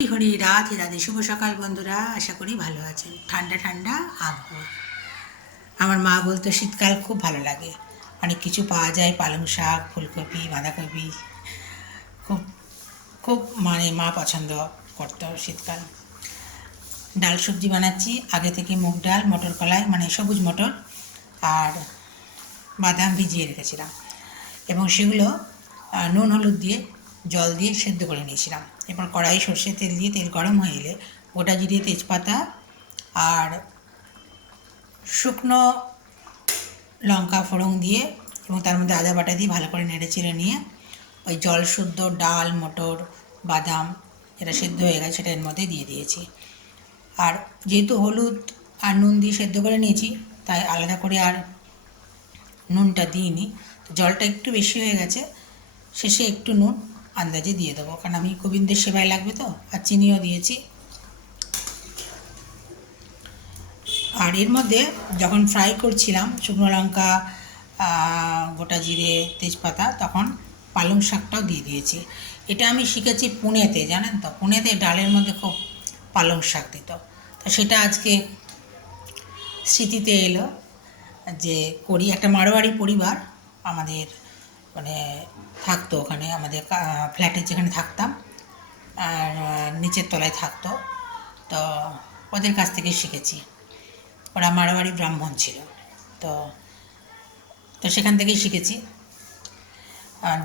হরি রাধে রাধে। শুভ সকাল বন্ধুরা, আশা করি ভালো আছেন। ঠান্ডা ঠান্ডা আবহাওয়া। আমার মা বলতো শীতকাল খুব ভালো লাগে, অনেক কিছু পাওয়া যায়, পালং শাক, ফুলকপি, বাঁধাকপি, খুব খুব মা পছন্দ করতো শীতকাল। ডাল সবজি বানাচ্ছি আগে থেকে, মুগ ডাল, মটর কলাই সবুজ মটর আর বাদাম ভিজিয়ে রেখেছিলাম এবং সেগুলো নুন হলুদ দিয়ে জল দিয়ে সেদ্ধ করে নিয়েছিলাম। এরপর কড়াই সর্ষের তেল দিয়ে তেল গরম হয়ে এলে গোটা জিরে, তেজপাতা আর শুকনো লঙ্কা ফোড়ন দিয়ে এবং তার মধ্যে আদা বাটা দিয়ে ভালো করে নেড়ে চেড়ে নিয়ে ওই জল শুদ্ধ ডাল, মটর, বাদাম যেটা সেদ্ধ হয়ে গেছে সেটা এর মধ্যে দিয়ে দিয়েছি। আর যেহেতু হলুদ আর নুন দিয়ে সেদ্ধ করে নিয়েছি, তাই আলাদা করে আর নুনটা দিইনি। তো জলটা একটু বেশি হয়ে গেছে, শেষে একটু নুন আন্দাজে দিয়ে দেবো, কারণ আমি গোবিন্দের সেবায় লাগবে তো। আর চিনিও দিয়েছি। আর এর মধ্যে যখন ফ্রাই করছিলাম শুকনো লঙ্কা, গোটা জিরে, তেজপাতা, তখন পালং শাকটাও দিয়ে দিয়েছি। এটা আমি শিখেছি পুনেতে, জানেন তো, পুনেতে ডালের মধ্যে খুব পালং শাক দিত। তো সেটা আজকে স্মৃতিতে এলো যে করি। একটা মারোয়াড়ি পরিবার আমাদের থাকতো ওখানে, আমাদের ফ্ল্যাটে যেখানে থাকতাম আর নিচের তলায় থাকতো। তো ওদের কাছ থেকে শিখেছি। ওরা মারোয়াড়ি ব্রাহ্মণ ছিল, তো তো সেখান থেকেই শিখেছি।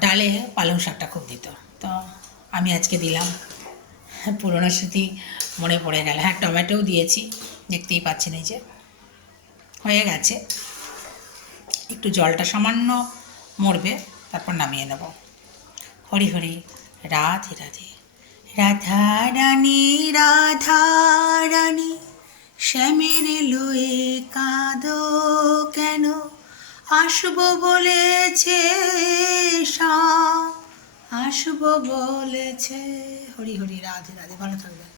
ডালে পালং শাকটা খুব দিত, তো আমি আজকে দিলাম। পুরোনো স্মৃতি মনে পড়ে গেল। হ্যাঁ, টমেটোও দিয়েছি, দেখতেই পাচ্ছেন, এই যে হয়ে গেছে। একটু জলটা সামান্য মরবে, তারপর নামিয়ে নেব। হরি হরি রাধে রাধে। রাধা রানী, রাধা রানী, শ্যামের লয়ে কাঁদো কেন? আসবো বলেছে শ্যাম, আসবো বলেছে। হরি হরি রাধে রাধে। ভালো থাকবে।